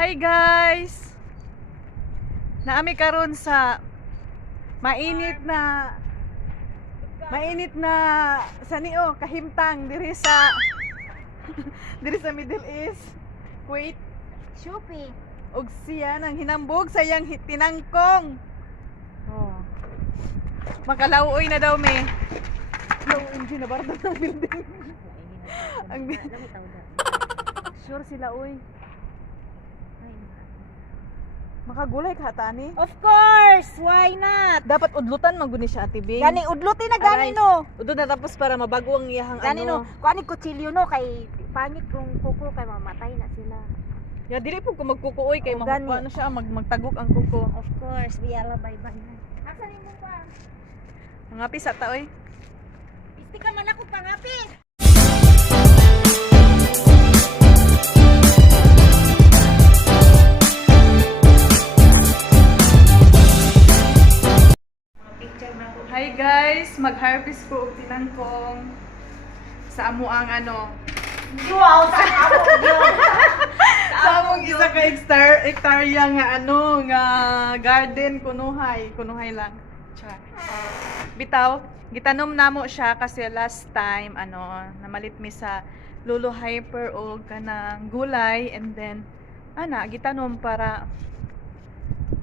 Hi guys! Naami karon sa mainit na saniyo kahimtang diri sa diri sa Middle East, Kuwait. Shupi. Og siya nang hinambog sa iyang tinangkong. Oh. Makalawoy na daw me. No, hindi na bardo ng building. Ang sure sila oy. Makagulay ka tani? Of course, why not? Dapat udlutan maguni siya Ate Bing. Gani udlutin na gani no. Udod na tapos para mabago ang iyahang Gani ano. no. Kuani kutsilyo no kay pangit kung kuko kay mamatay na sila. Ya dili po ko magkukuoy kay O, gani. makuha na siya magtagok ang kuko. Of course, biyala bye-bye. Asa ni mo pa? Mga pisa ta oy. Isti ka man ako pangapi. Hi guys, mag-harvest ko og tinangkong sa amo ang ano. Wow, sa ako. Sa among isa ka hektarya nga ano nga garden kunuhay lang. Char. Bitaw, gitanom namo siya kasi last time ano namalit mi sa lulo hyper og kanang gulay and then gitanom para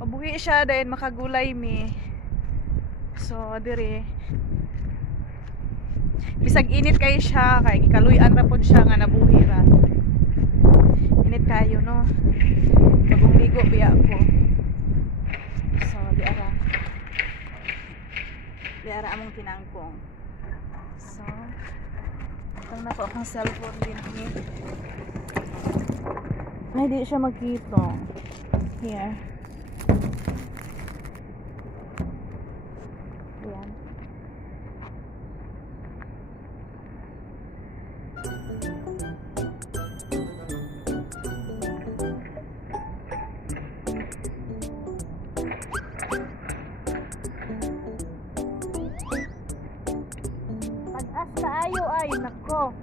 mabuhi siya dahil makagulay mi. So dire bisag init kay siya kay gikaluy-an ra pod siya nga nabuhi ra. Init kayo no. Bagong ligo biya ko. So di ara among tinangkong. So itong na po akong cellphone din ni. Ay di siya magkita. Here. Ayan. Pag-as kaayo ay nako.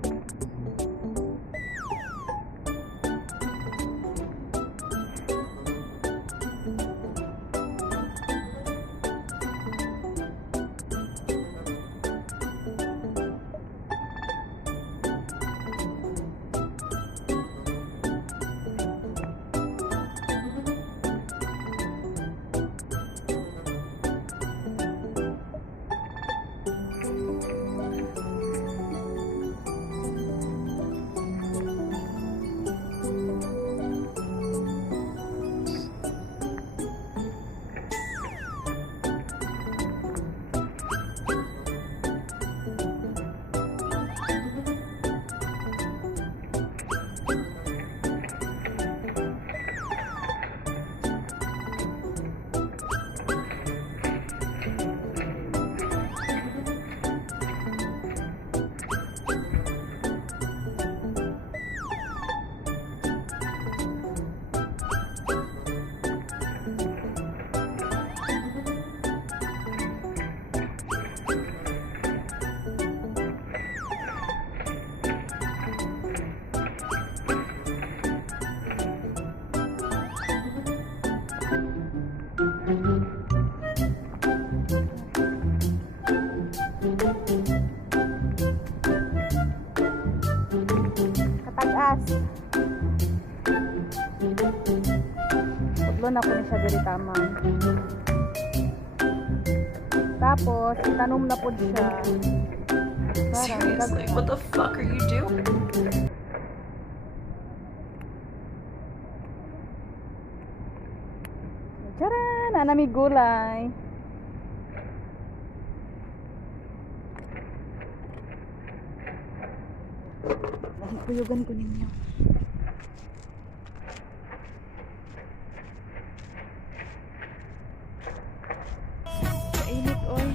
Katag-as. Putlo na po ni siya diri tama. Tapos itanom na po siya. Seriously, what the fuck are you doing? Tara, nanami gulay. Kuyugan ko ninyo. Kainit oy.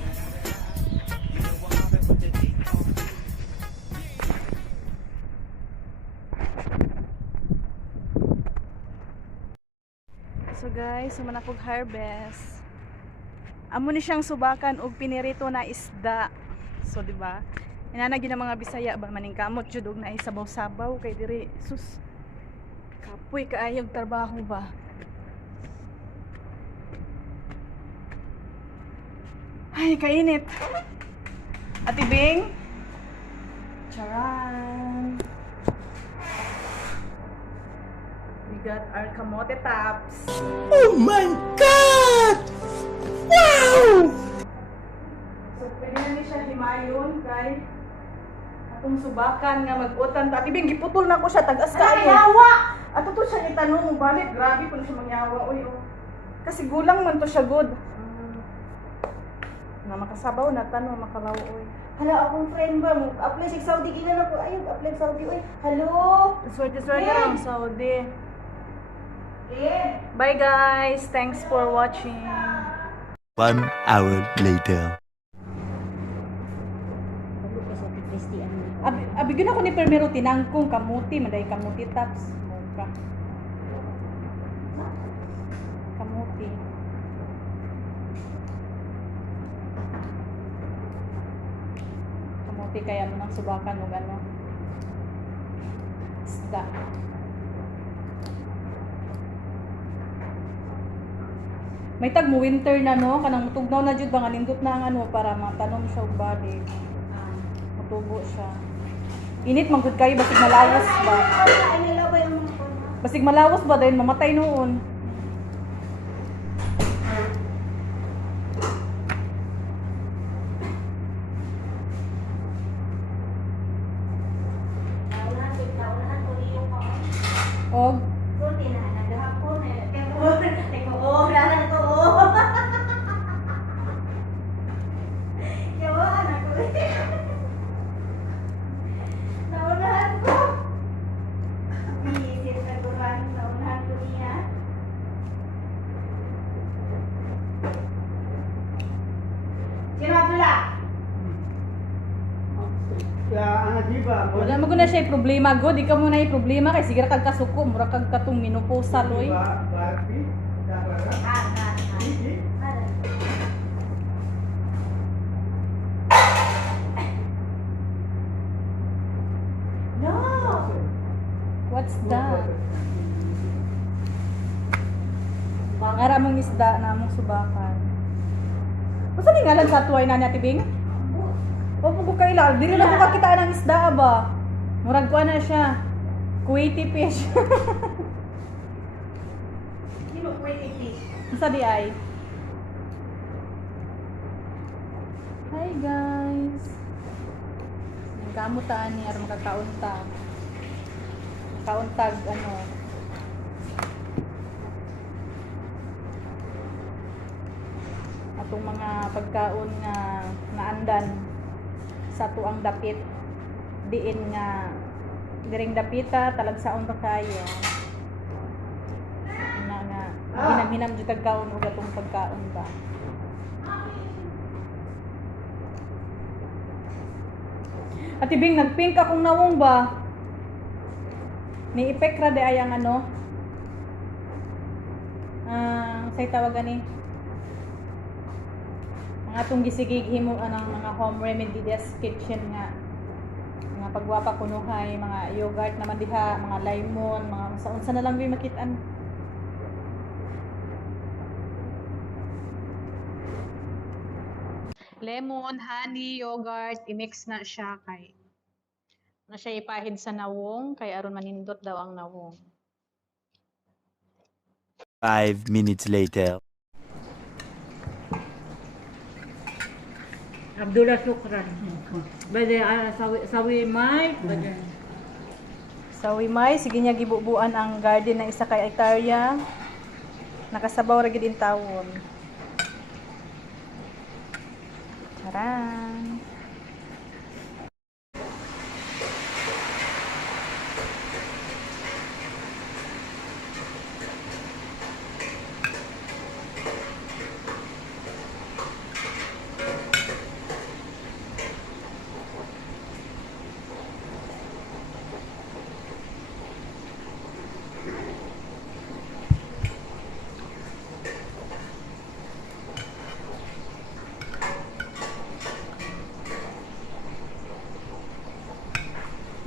So guys, suman akong harvest. Amo ni siyang subakan og pinirito na isda. So di ba? Inanagi ng mga Bisaya ba maning kamot jud og naay sabaw-sabaw kay diri sus. Kap Apoy kaayog trabaho ba? Ay, kainit. Ate Bing? Charan! We got our kamote tops. Oh my God! Wow! So, pwede na ni siya himayon kay atong subakan nga mag-utan. Ate Bing, giputol na ko siya. Tagas ka. Yawa! Ato to siya itanong mo balik. Grabe kung siya mangyawa. Uy, oh. Kasi gulang man to siya good. Na makasabaw na tanong makalaw. Uy. Hala, akong friend ba? Apply sa Saudi. Kailan ako? Ayun, apply sa Saudi. Uy, hello? Swerte lang Saudi. Eh? Bye guys. Thanks for watching. 1 hour later. Hello ka sa Christian. Abigyan ako ni Permero tinangkong kamuti. Maday kamuti tops. Muka. Kamuti. Kamuti kaya mo nang subakan o ano. Isda. May tag mo winter na no, kanang mutugnaw na jud ba nga nindot na ang ano para matanom siya og balik. Mutubo siya. Init man gud kayo basig malawas ba? Ay, nilabay ang mga kon. Basig malawas ba dahil mamatay noon. Naunahan ko niyo ko. Og Protein na naghapon eh. Teko, wala to. Yawa na ko. Naunahan ko. Bisit na kurang naunahan ko niya. Sino Abdullah? wala mo na siya problema god, di ka mo na problema kay sige ra kag kasuko, mura kag katong menopause loy. No! What's that? Ngara mong isda na mong subakan. Basta ni ngalan sa tuway na ni Ate Bing? O po ko kaila, dili na ko kakita ng isda ba? Murag ko na siya. Kuwaiti fish. Sino ko itis? Sa di ay. Hi guys. Yung kamutaan ni aron makakauntag. Kauntag ano. Atong mga pagkaon nga naandan sa tuang dapit diin nga diring dapita talagsaon pa kayo nga hinam-hinam jud kag kaon ug atong pagkaon ba. Ate Bing, nagpink akong nawong ba? Ni epek ra di ay ang ano? Say tawagan ni ang atong gisigig himo anang mga home remedy des kitchen nga mga pagwapa kunuhay, mga yogurt naman diha, mga lemon, mga unsa na lang bi makitaan. Lemon, honey, yogurt, i-mix na siya kay na siya ipahid sa nawong kay aron manindot daw ang nawong. 5 minutes later. Abdullah Sukran. Bade sawi may. Sa Wimay, sige niya gibubuan ang garden ng isa ka hektarya. Nakasabaw ra gid in tawon. Charan.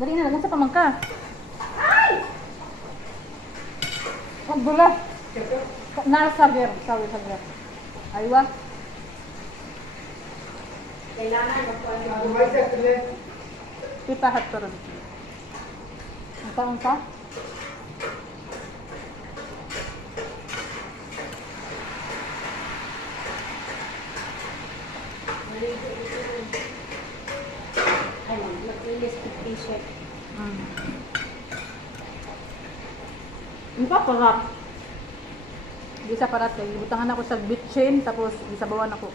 Dali na, nasa pamangka. Ang bulas. Sabi. Aywa. Kailangan magkuhan. Kita hat ron. Ang taong ka? Ano, mag-release ng t-shirt. Ang paparap. Di sa parat kay butangan ako sa bitchin tapos gisabawan ako.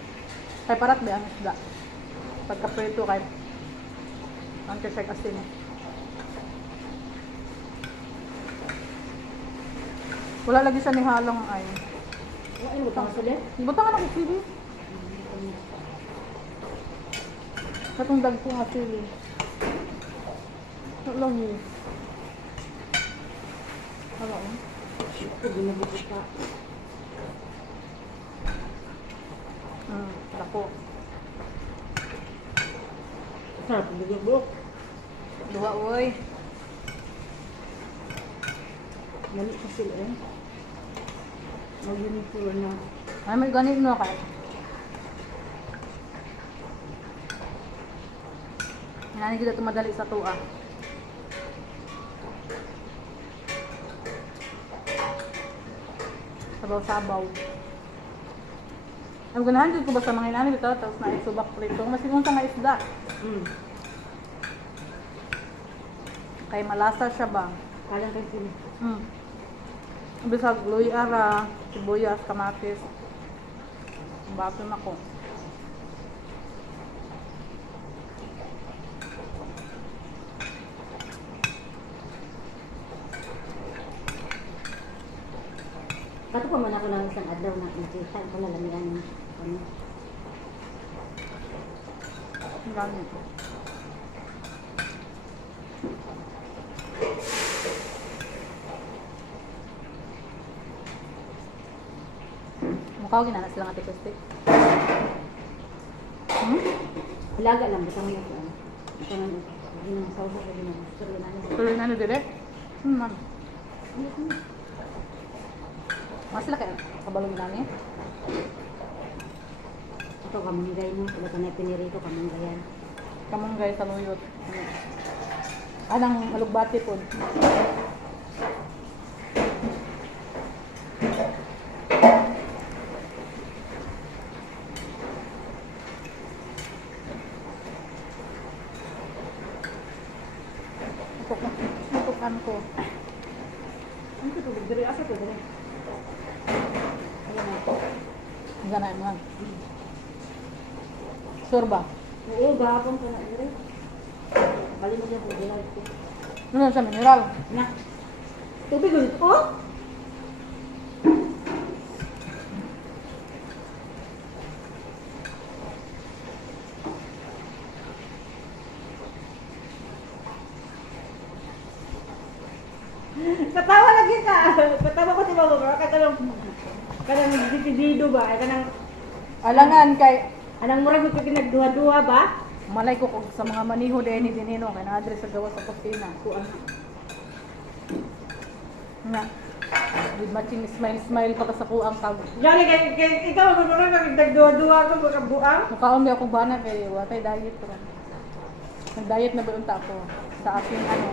Kay parat ba ang isda. Pagka prito kay ang kasay asin. Wala lagi siya ni halang ay. Ano, butang sulit? Butangan ako sili. Katong dagko nga sili. Wala ni. Wala ni. Ito, binabuti pa. Dako. Sarap, bigyan-buk. Duha oy. Mali pa sila eh. Mag-uniform na. Ay may ganit no kay. Nani kita tumadali sa tuwa. Sabaw-sabaw. Ang ganahan dito ko ba sa mga inani dito tapos na isubak prito. Masigong sa nga isda. Kay malasa siya ba? Kalang kayo sila. Bisag luy ara, sibuyas, kamatis. Bakit ako? Kato pa man ako lang isang adlaw na nakita ko na lamian ng ano. Ang ganit. Mukha ko ginanas lang ate Christy. Ilaga lang, basta mo yung ano. Basta mo yung ginang sausa ko ginang. Tuloy na niya. Tuloy na ano dire? Ma'am. Mas sila kaya kabalong namin. Ito, kamunggay mo. Wala ka na pinirito, kamunggayan. Kamunggay sa luyot. Anang alugbati po. Tutukan ko. Ano ito? Diri, asa ito? Diri. Ayan na. Ang ganay mo. Surba. Oo, gapon ka na. Diri. Bali mo dyan po. Diri. Ano sa mineral? Na. Tubig ulit. Oh! Katawa lagi ka. Katawa ko si Mama Bro. Kanang disidido ba? Kanang Alangan kay anang murag ko pinagduha-duha ba? malay ko kung sa mga maniho din ni Dinino kay na-address sa gawa sa kusina. Kuan. Na. With matching smile pa ka sa kuang tag. Jani kay ikaw mo murag pinagduha-duha ko baka buang. Mukaon di ako bana kay watay diet ko. Nag-diet na ba unta ako sa aking ano.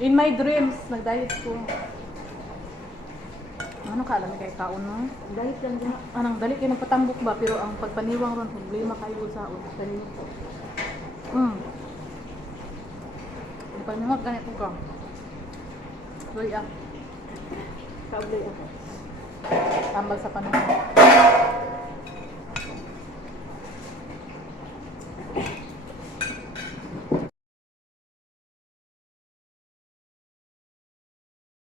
In my dreams, nag-diet ko. Ano ka alam kay kaon no? Dahil lang diha. Anang dali kay nagpatambok ba pero ang pagpaniwang ron problema kayo sa kani. Paniwag ganito ka. Loy ah. Kaulay ako. Tambal sa panahon.